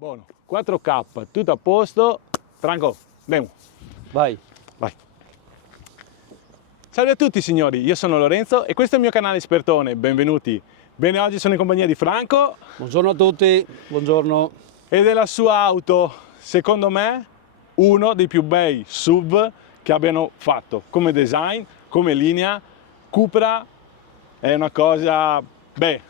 Buono, 4K, tutto a posto. Franco, andiamo. Vai. Vai. Salve a tutti signori, io sono Lorenzo e questo è il mio canale Espertone, benvenuti. Bene, oggi sono in compagnia di Franco. Buongiorno a tutti, buongiorno. E della sua auto, secondo me, uno dei più bei SUV che abbiano fatto. Come design, come linea, Cupra è una cosa, beh,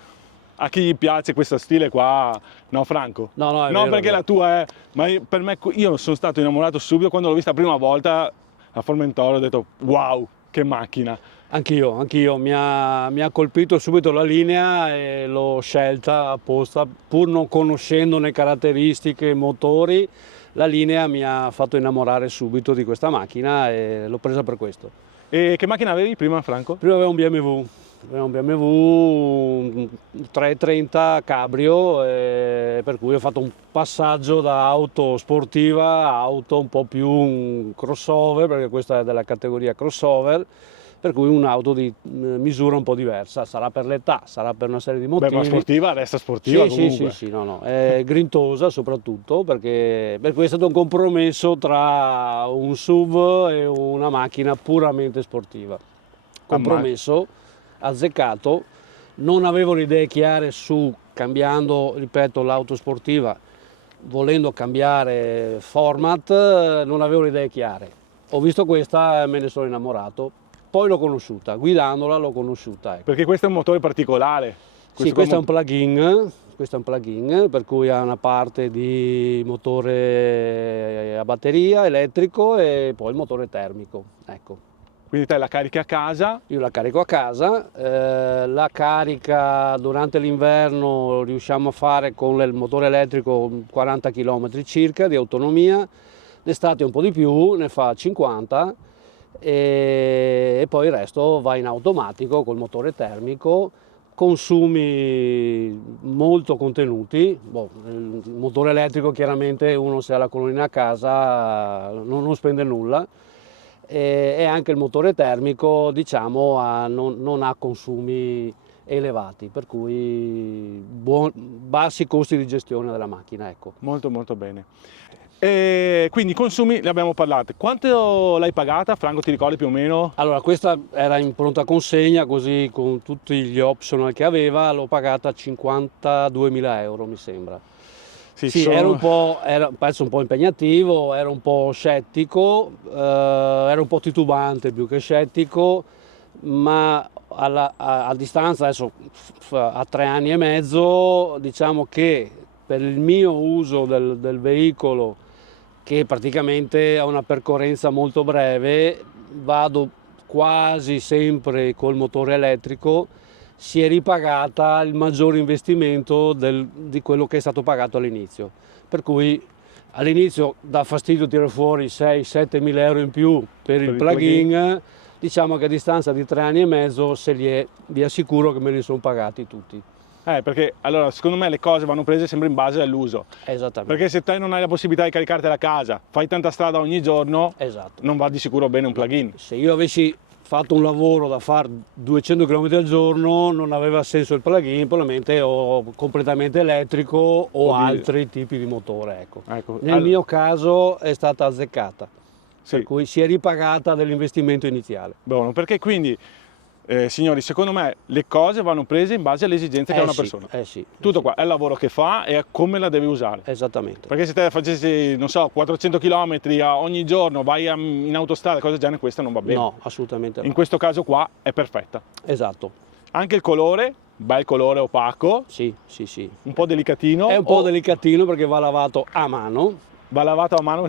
a chi gli piace questo stile qua, no Franco? No, è non vero, perché è vero. la tua è, ma per me, io sono stato innamorato subito quando l'ho vista la prima volta a Formentore, ho detto wow, che macchina. Anch'io, mi ha colpito subito la linea e l'ho scelta apposta, pur non conoscendone caratteristiche, motori, la linea mi ha fatto innamorare subito di questa macchina e l'ho presa per questo. E che macchina avevi prima, Franco? Prima avevo un BMW, un 330 Cabrio, per cui ho fatto un passaggio da auto sportiva a auto un po' più un crossover, perché questa è della categoria crossover, per cui un'auto di misura un po' diversa, sarà per l'età, sarà per una serie di motivi. Beh, ma sportiva, resta sportiva comunque. Sì, no, è grintosa soprattutto, perché per cui è stato un compromesso tra un SUV e una macchina puramente sportiva. Compromesso, azzeccato, non avevo le idee chiare su, cambiando, ripeto, l'auto sportiva, volendo cambiare format, non avevo le idee chiare. Ho visto questa e me ne sono innamorato. Poi l'ho conosciuta, guidandola l'ho conosciuta. Ecco. Perché questo è un motore particolare. Sì, questo è un plug-in, per cui ha una parte di motore a batteria elettrico e poi il motore termico. Ecco. Quindi te la carichi a casa? Io la carico a casa, la carica durante l'inverno riusciamo a fare con il motore elettrico 40 km circa di autonomia, d'estate un po' di più, ne fa 50 e poi il resto va in automatico col motore termico, consumi molto contenuti. Il motore elettrico chiaramente uno se ha la colonnina a casa non spende nulla. E anche il motore termico diciamo non ha consumi elevati, per cui bassi costi di gestione della macchina. Ecco. Molto molto bene. E quindi i consumi ne abbiamo parlato. Quanto l'hai pagata, Franco, ti ricordi più o meno? Allora, questa era in pronta consegna, così con tutti gli optional che aveva, l'ho pagata 52.000 euro mi sembra. Sì, era un pezzo un po' impegnativo, ero un po' scettico, ero un po' titubante più che scettico, ma a distanza, adesso a 3 anni e mezzo, diciamo che per il mio uso del veicolo, che praticamente ha una percorrenza molto breve, vado quasi sempre col motore elettrico, si è ripagata il maggior investimento di quello che è stato pagato all'inizio. Per cui all'inizio dà fastidio tirare fuori 6-7 mila euro in più per il plug-in, diciamo che a distanza di 3 anni e mezzo vi assicuro che me li sono pagati tutti. Perché allora secondo me le cose vanno prese sempre in base all'uso. Esattamente. Perché se te non hai la possibilità di caricartela a casa, fai tanta strada ogni giorno, esatto, non va di sicuro bene un plug-in. Se io avessi fatto un lavoro da fare 200 km al giorno non aveva senso il plug-in, probabilmente o completamente elettrico o altri tipi di motore. Ecco. Nel mio caso è stata azzeccata, sì. Per cui si è ripagata dell'investimento iniziale. Buono, perché quindi signori, secondo me le cose vanno prese in base alle esigenze che ha una persona. Tutto qua, è il lavoro che fa e come la deve usare. Esattamente. Perché se te facessi, non so, 400 km ogni giorno, vai in autostrada, cose del genere, questa non va bene. No, assolutamente no. In questo caso qua è perfetta. Esatto. Anche il colore, bel colore opaco. Sì. Un po' delicatino. È un po' delicatino perché va lavato a mano. Va lavato a mano?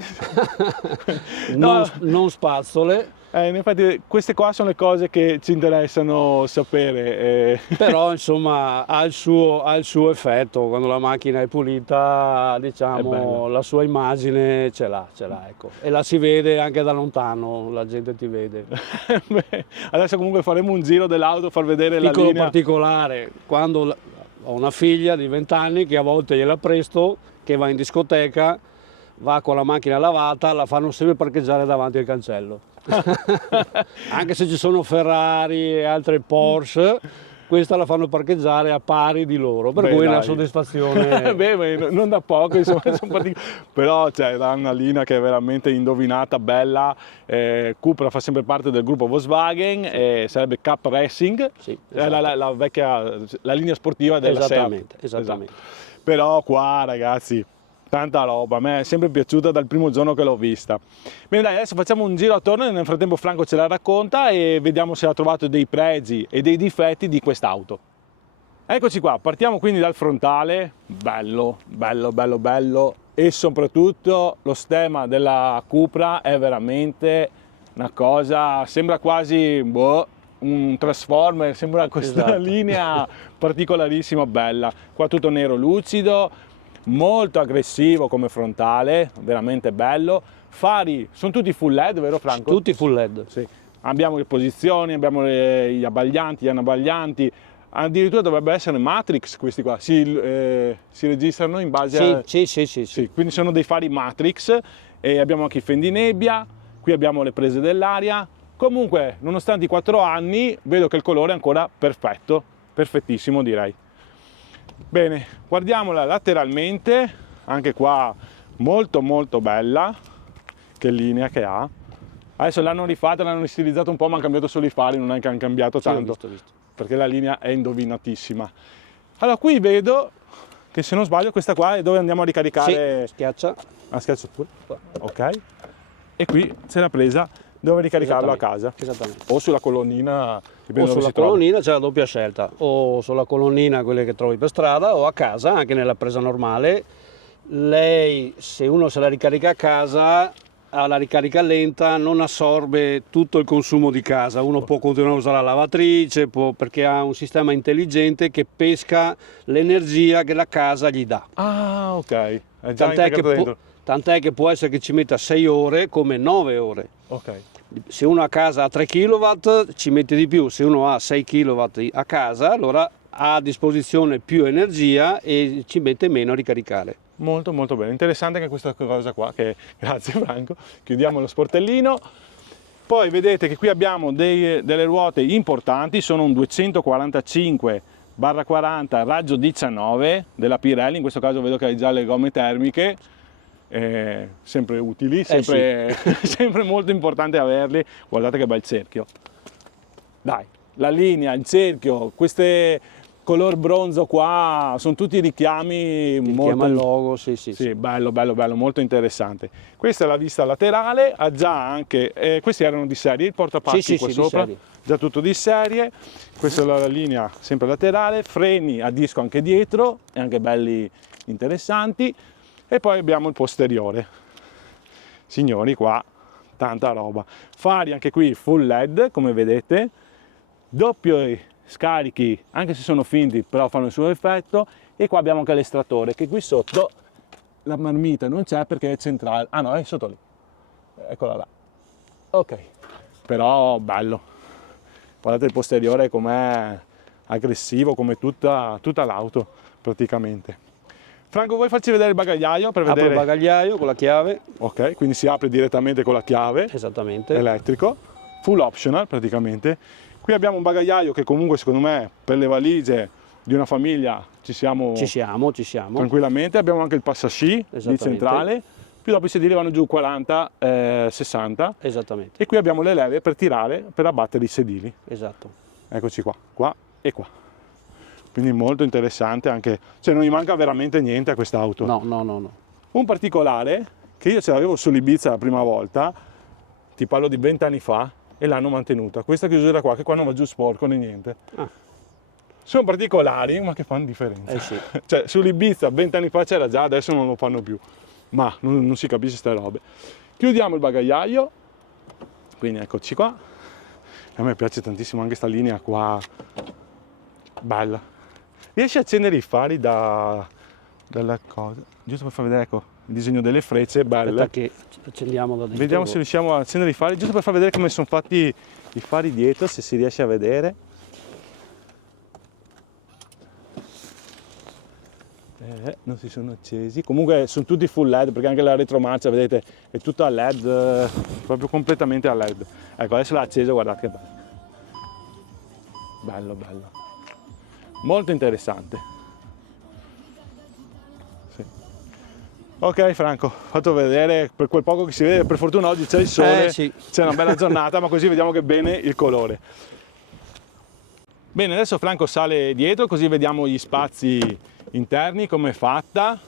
non spazzole. In effetti queste qua sono le cose che ci interessano sapere. Però insomma ha il suo effetto, quando la macchina è pulita, diciamo, la sua immagine ce l'ha, ecco. E la si vede anche da lontano, la gente ti vede. Beh, adesso comunque faremo un giro dell'auto, far vedere la linea. Piccolo particolare, quando ho una figlia di 20 anni che a volte gliela presto, che va in discoteca, va con la macchina lavata, la fanno sempre parcheggiare davanti al cancello. Anche se ci sono Ferrari e altre Porsche, questa la fanno parcheggiare a pari di loro, per cui è una soddisfazione. Beh, non da poco, insomma, però c'è una linea che è veramente indovinata, bella. Cupra fa sempre parte del gruppo Volkswagen, sarebbe Cup Racing, Sì, esatto. la vecchia, la linea sportiva della Esattamente, Seat. esattamente. Esatto. Però qua, ragazzi, tanta roba, a me è sempre piaciuta dal primo giorno che l'ho vista. Bene, dai, adesso facciamo un giro attorno e nel frattempo Franco ce la racconta e vediamo se ha trovato dei pregi e dei difetti di quest'auto. Eccoci qua, partiamo quindi dal frontale, bello, bello, bello, bello, e soprattutto lo stemma della Cupra è veramente una cosa, sembra quasi un Transformer, sembra questa Esatto. linea particolarissima, bella. Qua tutto nero lucido, molto aggressivo come frontale, veramente bello. Fari sono tutti full LED, vero Franco? Tutti full LED. Sì. Abbiamo le posizioni, abbiamo gli abbaglianti, gli anabaglianti, addirittura dovrebbe essere Matrix questi qua, si registrano in base Sì. quindi sono dei fari Matrix, e abbiamo anche i fendinebbia, qui abbiamo le prese dell'aria. Comunque, nonostante i 4 anni, vedo che il colore è ancora perfetto, perfettissimo direi. Bene, guardiamola lateralmente, anche qua molto molto bella, che linea che ha. Adesso l'hanno rifatta, l'hanno stilizzato un po', ma hanno cambiato solo i fari, non è che hanno cambiato tanto, Visto. perché la linea è indovinatissima. Allora, qui vedo che, se non sbaglio, questa qua è dove andiamo a ricaricare. Sì, schiaccia. Schiaccio tu. Ok. E qui c'è la presa dove ricaricarlo a casa. Esattamente. O sulla colonnina, dipende O dove sulla si trova. colonnina c'è la doppia scelta, o sulla colonnina, quelle che trovi per strada, o a casa, anche nella presa normale. Lei, se uno se la ricarica a casa, alla ricarica lenta non assorbe tutto il consumo di casa. Uno può continuare a usare la lavatrice, perché ha un sistema intelligente che pesca l'energia che la casa gli dà. Ah, ok. È già integrato dentro. Tant'è che può essere che ci metta 6 ore come 9 ore. Ok. Se uno a casa ha 3 kW ci mette di più, se uno ha 6 kW a casa allora ha a disposizione più energia e ci mette meno a ricaricare. Molto molto bene, interessante anche questa cosa qua, grazie Franco. Chiudiamo lo sportellino. Poi vedete che qui abbiamo delle ruote importanti, sono un 245/40 raggio 19 della Pirelli, in questo caso vedo che hai già le gomme termiche, sempre utili, sempre, sempre molto importante averli. Guardate che bel cerchio, dai, la linea, il cerchio, queste color bronzo qua, sono tutti richiami molto... al logo, sì. Bello, bello, bello, molto interessante. Questa è la vista laterale, ha già anche, questi erano di serie, il portapacchi qua sopra, già tutto di serie. Questa è la linea sempre laterale, freni a disco anche dietro, e anche belli interessanti. E poi abbiamo il posteriore. Signori, qua tanta roba. Fari anche qui full LED, come vedete, doppio scarichi, anche se sono finti, però fanno il suo effetto. E qua abbiamo anche l'estrattore, che qui sotto la marmita non c'è perché è centrale. Ah no, è sotto lì, eccola là. Ok, però bello. Guardate il posteriore com'è aggressivo, come tutta l'auto praticamente. Franco, vuoi farci vedere il bagagliaio per vedere? Apro il bagagliaio con la chiave. Ok, quindi si apre direttamente con la chiave. Esattamente. Elettrico, full optional praticamente. Qui abbiamo un bagagliaio che comunque secondo me per le valigie di una famiglia ci siamo tranquillamente. Abbiamo anche il passasci di centrale, più dopo i sedili vanno giù 40-60. Esattamente. E qui abbiamo le leve per tirare, per abbattere i sedili. Esatto. Eccoci qua, qua e qua. Quindi molto interessante anche, cioè non gli manca veramente niente a quest'auto. No. Un particolare, che io ce l'avevo sull'Ibiza la prima volta, ti parlo di 20 anni fa, e l'hanno mantenuta. Questa chiusura qua, che qua non va giù sporco né niente. Sono particolari, ma che fanno differenza. Sì. Cioè, sull'Ibiza 20 anni fa c'era già, adesso non lo fanno più. Ma non si capisce ste robe. Chiudiamo il bagagliaio, quindi eccoci qua. A me piace tantissimo anche sta linea qua, bella. Riesci a accendere i fari dalla cosa? Giusto per far vedere, ecco, il disegno delle frecce, belle. Aspetta che accendiamo da dentro. Vediamo se riusciamo a accendere i fari, giusto per far vedere come sono fatti i fari dietro, se si riesce a vedere. Non si sono accesi, comunque sono tutti full LED, perché anche la retromarcia, vedete, è tutta a LED, proprio completamente a LED. Ecco, adesso l'ha acceso, guardate che bello. Bello. molto interessante. Sì. Ok Franco, ho fatto vedere per quel poco che si vede, per fortuna oggi c'è il sole, sì. c'è una bella giornata, ma così vediamo che bene il colore. Bene, adesso Franco sale dietro, così vediamo gli spazi interni, come è fatta.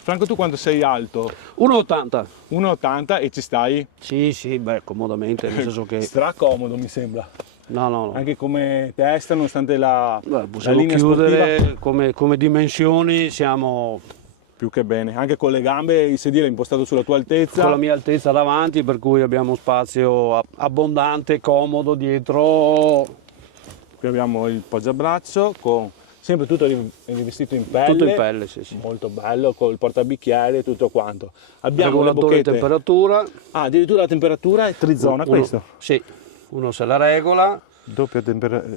Franco, tu quanto sei alto? 1,80. 1,80 e ci stai? Sì, beh, comodamente, nel senso che... Stracomodo mi sembra. No. Anche come testa, nonostante la Possiamo linea chiudere, sportiva. come dimensioni siamo Più che bene. Anche con le gambe, il sedile è impostato sulla tua altezza. con la mia altezza davanti, per cui abbiamo spazio abbondante, comodo dietro. Qui abbiamo il poggiabraccio con sempre tutto rivestito in pelle. Tutto in pelle, sì. Molto bello, con il portabicchieri e tutto quanto. Abbiamo le Regolatore di bocchette. temperatura. Ah, addirittura la temperatura è trizona questo. Sì, uno se la regola.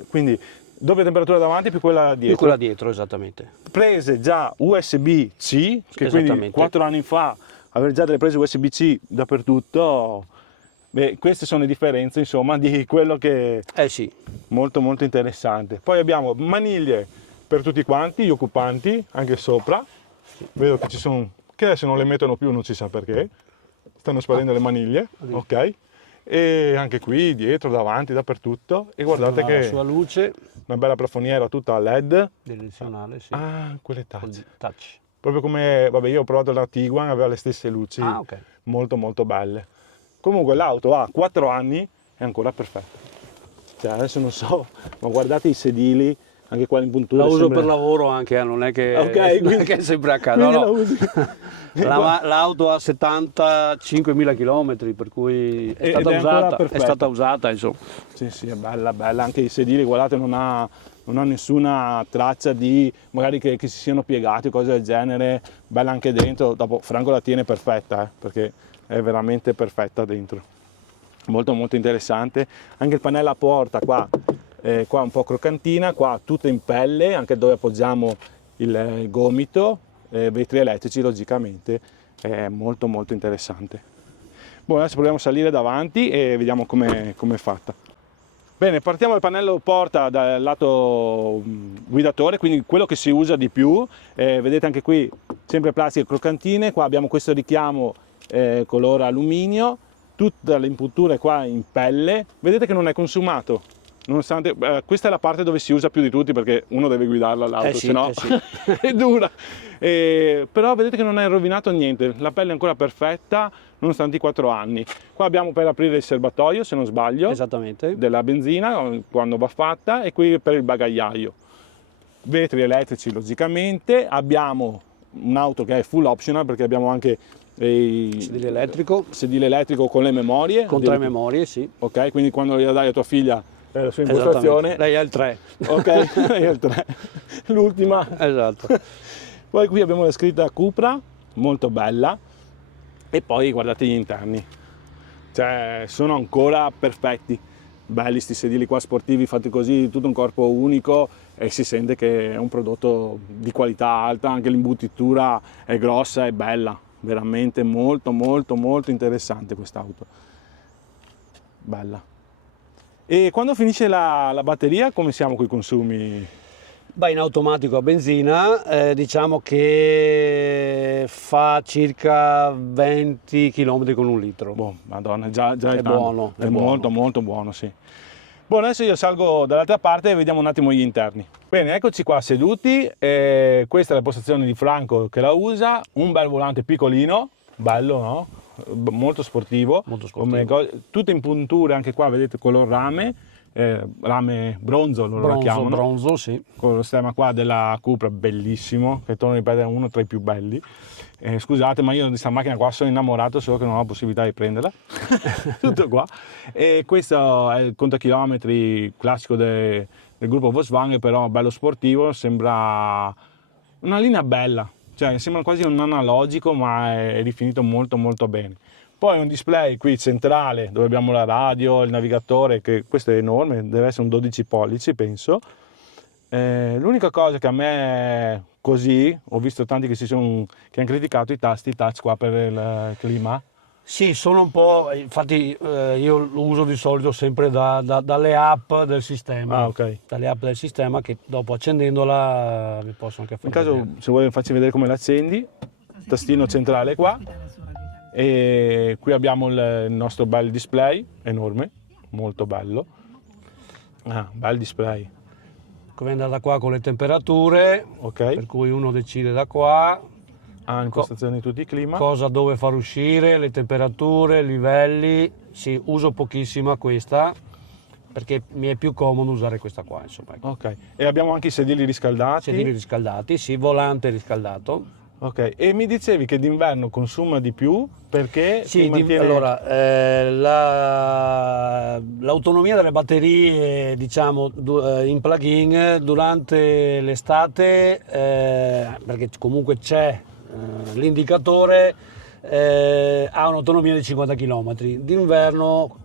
Quindi doppia temperatura davanti più quella dietro. E quella dietro, esattamente. Prese già USB-C, che quindi 4 anni fa avere già delle prese USB-C dappertutto. Beh, queste sono le differenze, insomma, di quello che Sì. molto molto interessante. Poi abbiamo maniglie per tutti quanti gli occupanti, anche sopra. Vedo che ci sono, che adesso non le mettono più, non si sa perché. Stanno sparendo le maniglie, ok. E anche qui, dietro, davanti, dappertutto. E guardate che la sua luce una bella plafoniera tutta a LED. direzionale, sì. Ah, quelle touch. Touch. Proprio come, vabbè, io ho provato la Tiguan, aveva le stesse luci, ok. molto molto belle. Comunque l'auto ha 4 anni, è ancora perfetta. Cioè adesso non so, ma guardate i sedili, anche qua in puntura. La uso per lavoro anche, non è che, non è che è sempre a casa. No. L'auto ha 75.000 km, per cui è stata usata, insomma. Sì, è bella, anche i sedili, guardate, non ha nessuna traccia di magari che si siano piegati o cose del genere, bella anche dentro. Dopo Franco la tiene perfetta, perché è veramente perfetta dentro, molto molto interessante. Anche il pannello a porta qua un po' croccantina, qua tutto in pelle, anche dove appoggiamo il gomito, vetri elettrici logicamente, è molto molto interessante. Buon, adesso proviamo a salire davanti e vediamo come è fatta. Bene, partiamo dal pannello porta dal lato guidatore, quindi quello che si usa di più. Vedete anche qui sempre plastiche croccantine, qua abbiamo questo richiamo color alluminio, tutte le impunture qua in pelle. Vedete che non è consumato, nonostante questa è la parte dove si usa più di tutti, perché uno deve guidarla l'auto, sì, se no è dura. Però vedete che non è rovinato niente, la pelle è ancora perfetta nonostante i 4 anni. Qua abbiamo per aprire il serbatoio, se non sbaglio, esattamente, della benzina quando va fatta, e qui per il bagagliaio. Vetri elettrici logicamente. Abbiamo un'auto che è full optional, perché abbiamo anche sedile elettrico con le memorie. Con 3 memorie, sì. Ok, quindi quando gliela dai a tua figlia la sua impostazione. Lei ha il 3. Ok, lei ha il 3. L'ultima. Esatto. Poi qui abbiamo la scritta Cupra, molto bella. E poi guardate gli interni. Cioè, sono ancora perfetti. Belli sti sedili qua sportivi, fatti così, tutto un corpo unico, e si sente che è un prodotto di qualità alta. Anche l'imbottitura è grossa e bella, veramente molto molto molto interessante quest'auto, bella. E quando finisce la batteria, come siamo con i consumi? Beh, in automatico a benzina, diciamo che fa circa 20 km con 1 litro. Boh, madonna, già è buono, è molto molto buono, sì. Buono, adesso io salgo dall'altra parte e vediamo un attimo gli interni. Bene, eccoci qua seduti, questa è la postazione di Franco che la usa, un bel volante piccolino, bello, no? Molto sportivo. Tutto in punture, anche qua vedete color rame bronzo lo chiamano. Bronzo, sì. Con lo stemma qua della Cupra, bellissimo, che torno a ripetere, è uno tra i più belli. Scusate, ma io di questa macchina qua sono innamorato, solo che non ho la possibilità di prenderla. Tutto qua. E questo è il contachilometri classico del gruppo Volkswagen, però bello sportivo, sembra una linea bella, cioè sembra quasi un analogico, ma è rifinito molto molto bene. Poi un display qui centrale dove abbiamo la radio, il navigatore, che questo è enorme, deve essere un 12 pollici penso. L'unica cosa che a me così, ho visto tanti che hanno criticato i tasti touch qua per il clima. Sì, sono un po', infatti io lo uso di solito sempre dalle app del sistema, Ah, ok. dalle app del sistema che dopo accendendola mi possono anche In far caso, vedere. se vuoi facci vedere come l'accendi, tastino centrale qua, e qui abbiamo il nostro bel display, enorme, molto bello. Ah, bel display, Come andare da qua con le temperature, ok. per cui uno decide da qua Ah, impostazioni di tutti i clima. cosa dove far uscire, le temperature, livelli. Sì, uso pochissima questa perché mi è più comodo usare questa qua, insomma. Ecco. Ok, e abbiamo anche i sedili riscaldati. Sedili riscaldati, sì, volante riscaldato. Ok, e mi dicevi che d'inverno consuma di più perché Sì, si mantiene... allora, l'autonomia delle batterie, diciamo, in plug-in durante l'estate, perché comunque c'è l'indicatore, ha un'autonomia di 50 km, d'inverno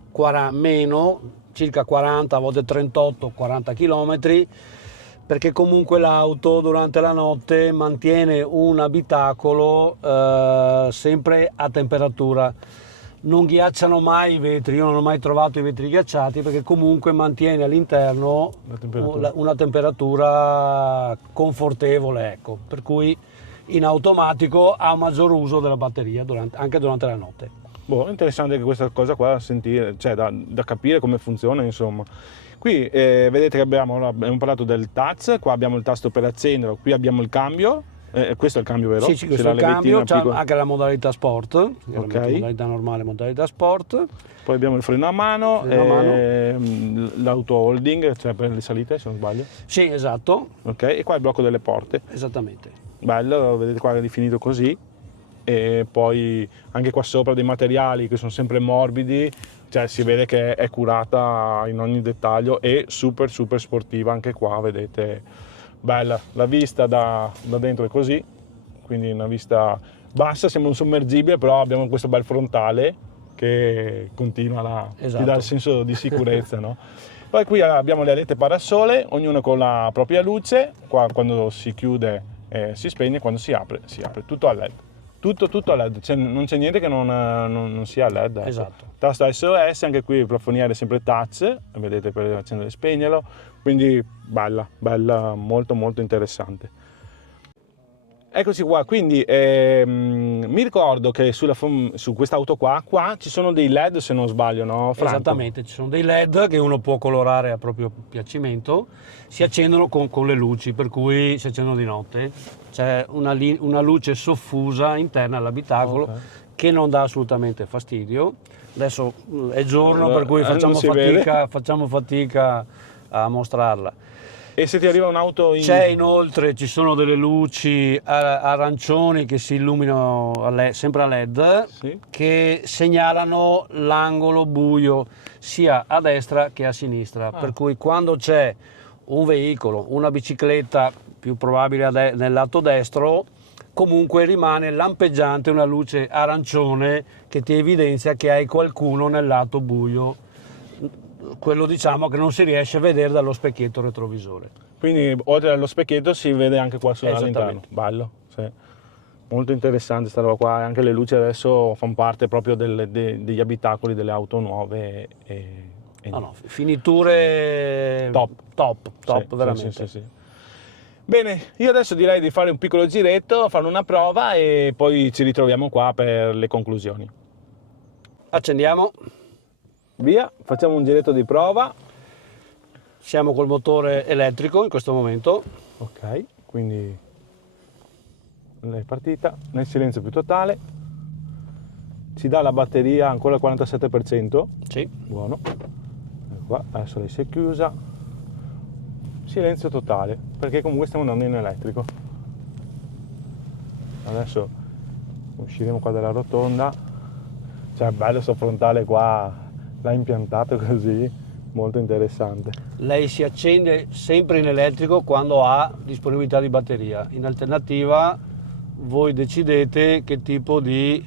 meno, circa 40, a volte 38-40 km, perché comunque l'auto durante la notte mantiene un abitacolo sempre a temperatura. Non ghiacciano mai i vetri, io non ho mai trovato i vetri ghiacciati perché comunque mantiene all'interno una temperatura confortevole, ecco. Per cui in automatico ha un maggior uso della batteria anche durante la notte. Boh, interessante anche questa cosa qua, sentire, cioè da capire come funziona, insomma. Qui vedete che abbiamo parlato del touch, qua abbiamo il tasto per accenderlo, qui abbiamo il cambio, questo è il cambio, vero? Sì, questo è il cambio, c'è anche la modalità sport, okay. Modalità normale, modalità sport. Poi abbiamo il freno a mano, l'auto holding, cioè per le salite se non sbaglio. Sì, esatto. Ok, e qua il blocco delle porte. Esattamente. Bello, vedete qua è rifinito così. E poi anche qua sopra dei materiali che sono sempre morbidi, cioè si vede che è curata in ogni dettaglio e super sportiva anche qua, vedete, bella. La vista da dentro è così, quindi una vista bassa, sembra un sommergibile, però abbiamo questo bel frontale che continua esatto. Ti dà il senso di sicurezza, no? Poi qui abbiamo le alette parasole, ognuno con la propria luce, qua quando si chiude si spegne, quando si apre, tutto a LED. Tutto a LED, non c'è niente che non sia a LED. Ecco. Esatto. Tasto SOS, anche qui il plafoniere sempre touch, vedete per accendere e spegnerlo, quindi bella, molto interessante. Eccoci qua, quindi mi ricordo che su questa auto qua ci sono dei LED se non sbaglio, no Franco? Esattamente, ci sono dei LED che uno può colorare a proprio piacimento, si accendono con le luci, per cui si accendono di notte, c'è una luce soffusa interna all'abitacolo okay. Che non dà assolutamente fastidio. Adesso è giorno per cui facciamo fatica a mostrarla. E se ti arriva un'auto C'è inoltre, ci sono delle luci arancioni che si illuminano sempre a LED, sì. Che segnalano l'angolo buio sia a destra che a sinistra, per cui quando c'è un veicolo, una bicicletta, più probabile nel lato destro, comunque rimane lampeggiante una luce arancione che ti evidenzia che hai qualcuno nel lato buio. Quello diciamo che non si riesce a vedere dallo specchietto retrovisore. Quindi oltre allo specchietto si vede anche qua all'interno. Bello, sì. Molto interessante sta roba qua, anche le luci adesso fanno parte proprio degli abitacoli delle auto nuove. No, finiture top, sì, veramente. Sì. Bene, io adesso direi di fare un piccolo giretto, fare una prova e poi ci ritroviamo qua per le conclusioni. Accendiamo. Via, facciamo un giretto di prova. Siamo col motore elettrico in questo momento. Ok, quindi è partita nel silenzio più totale. Ci dà la batteria ancora al 47%. Sì. Buono. Qua, adesso lei si è chiusa. Silenzio totale, perché comunque stiamo andando in elettrico. Adesso usciremo qua dalla rotonda. Cioè, bello sto frontale qua. L'ha impiantato così, molto interessante. Lei si accende sempre in elettrico quando ha disponibilità di batteria. In alternativa voi decidete che tipo di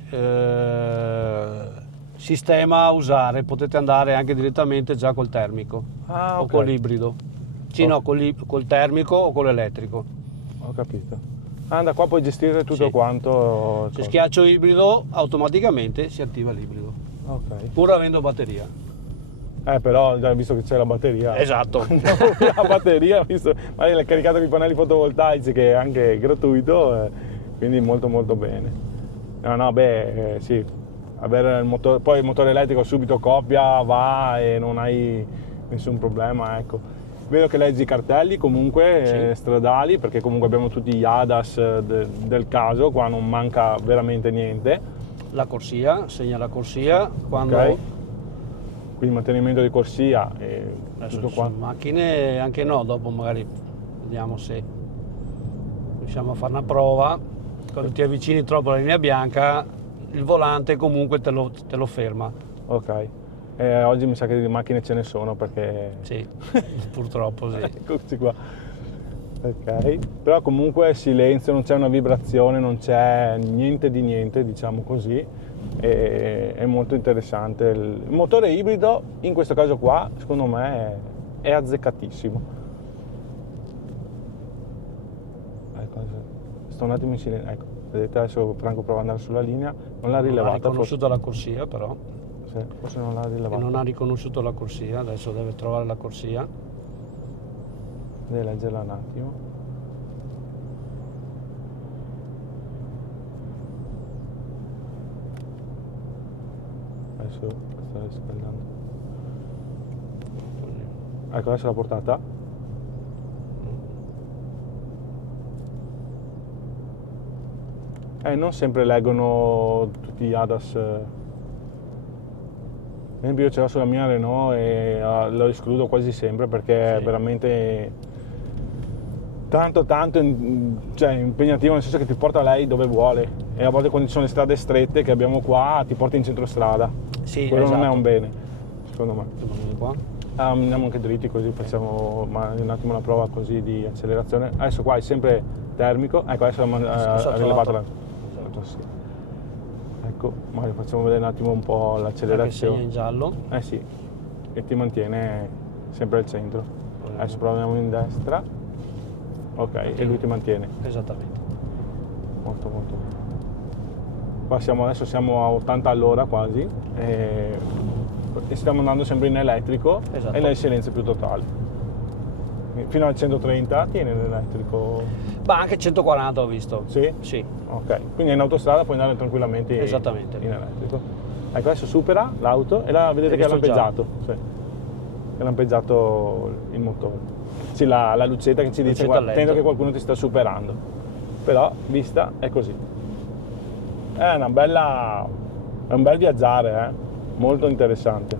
sistema usare. Potete andare anche direttamente già col termico o con l'ibrido. Sì, no, col termico o con l'elettrico. Ho capito. Ah, da qua puoi gestire tutto Sì. quanto. Se schiaccio ibrido, automaticamente si attiva l'ibrido, Ok. pur avendo batteria. Però già visto che c'è la batteria. Esatto. La batteria, visto, magari l'hai caricato di pannelli fotovoltaici che è anche gratuito, quindi molto molto bene. No, sì, avere il motore, poi il motore elettrico subito coppia, va e non hai nessun problema, ecco. Vedo che leggi i cartelli comunque Sì. stradali, perché comunque abbiamo tutti gli ADAS del caso, qua non manca veramente niente. La corsia, segna la corsia, quando Ok. Quindi mantenimento di corsia e adesso tutto ci qua. sono macchine, anche no, dopo magari vediamo se riusciamo a fare una prova. Quando ti avvicini troppo alla linea bianca, il volante comunque te lo ferma. Ok. Oggi mi sa che di macchine ce ne sono perché. Sì, purtroppo sì. Eccoci qua. Ok. Però comunque silenzio, non c'è una vibrazione, non c'è niente di niente, diciamo così. È molto interessante. Il motore ibrido, in questo caso qua, secondo me è azzeccatissimo. Ecco, sto un attimo in silenzio. Ecco, vedete adesso Franco prova ad andare sulla linea, non l'ha Non ha rilevata. riconosciuto la corsia però, Forse non l'ha e rilevata. non ha riconosciuto la corsia, adesso deve trovare la corsia. Devi leggerla un attimo. Adesso sta riscaldando. Ecco, adesso l'ha portata. Non sempre leggono tutti gli ADAS. Per esempio io ce l'ho sulla mia Renault e lo escludo quasi sempre perché è Sì. veramente tanto cioè, impegnativo, nel senso che ti porta lei dove vuole, e a volte quando ci sono le strade strette che abbiamo qua ti porta in centro strada. Sì, Quello esatto. non è un bene, secondo me. Qua. Andiamo anche dritti così facciamo un attimo una prova così di accelerazione. Adesso qua è sempre termico, ecco adesso ha rilevato la. Sì. Ecco, magari facciamo vedere un attimo un po' Che segna l'accelerazione. in giallo. Sì, e ti mantiene sempre al centro. Adesso proviamo in destra. Ok, e lui ti mantiene. Esattamente. Molto molto bene. Qua adesso siamo a 80 all'ora quasi e stiamo andando sempre in elettrico. Esatto. E là il silenzio più totale. Fino al 130 tiene l'elettrico. Ma anche 140 ho visto. Sì? Sì. Ok, quindi in autostrada puoi andare tranquillamente Esattamente. in elettrico. Ecco, adesso supera l'auto e là vedete Hai che ha visto il lampeggiato. Sì. È lampeggiato il motore. Sì, la lucetta che ci dice Lucetta guarda, attento LED. che qualcuno ti sta superando. Però vista è così. È un bel viaggiare, molto interessante.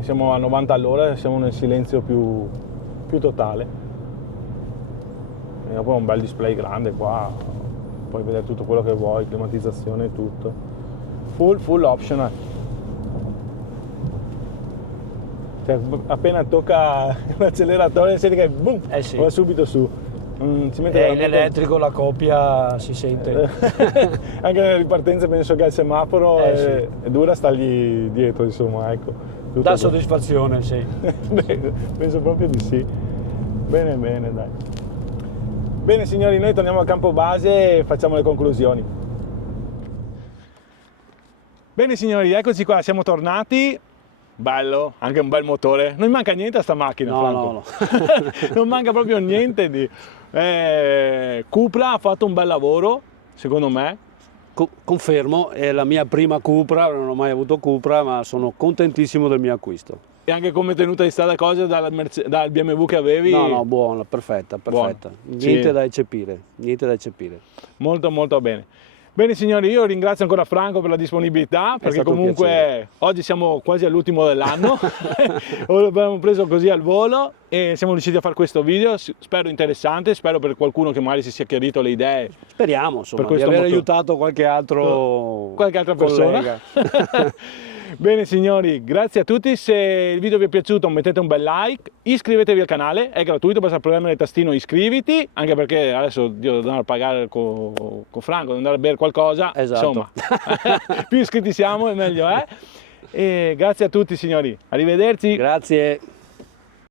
Siamo a 90 all'ora, siamo nel silenzio più totale. E dopo un bel display grande qua, puoi vedere tutto quello che vuoi, climatizzazione e tutto. Full optional. Cioè, appena tocca l'acceleratore senti che boom, Sì. va subito su. Ci mette E in veramente. elettrico la coppia si sente. Anche nelle ripartenze penso che al semaforo Sì. è dura stargli dietro, insomma, ecco. Tutto Dà qua. soddisfazione, sì. Penso proprio di sì. Bene, dai. Bene signori, noi torniamo al campo base e facciamo le conclusioni. Bene signori, eccoci qua, siamo tornati. Bello, anche un bel motore. Non manca niente a sta macchina, No, Franco. no. Non manca proprio niente di. Cupra ha fatto un bel lavoro, secondo me. Confermo, è la mia prima Cupra, non ho mai avuto Cupra, ma sono contentissimo del mio acquisto. E anche come tenuta di strada cose dal BMW che avevi. No, buona, perfetta. Buono. Niente Sì. da eccepire. Molto molto bene. Bene signori, io ringrazio ancora Franco per la disponibilità, perché stato un comunque piacere. oggi siamo quasi all'ultimo dell'anno, l'abbiamo preso così al volo e siamo riusciti a fare questo video, spero interessante, spero per qualcuno che magari si sia chiarito le idee. Speriamo insomma, Per di questo aver motivo. aiutato qualche Qualche altra collega. persona. Bene signori, grazie a tutti, se il video vi è piaciuto mettete un bel like, iscrivetevi al canale, è gratuito, basta premere il tastino iscriviti, anche perché adesso io devo andare a pagare con Franco, devo andare a bere qualcosa, Esatto. insomma, più iscritti siamo e meglio è. E grazie a tutti signori, arrivederci. Grazie.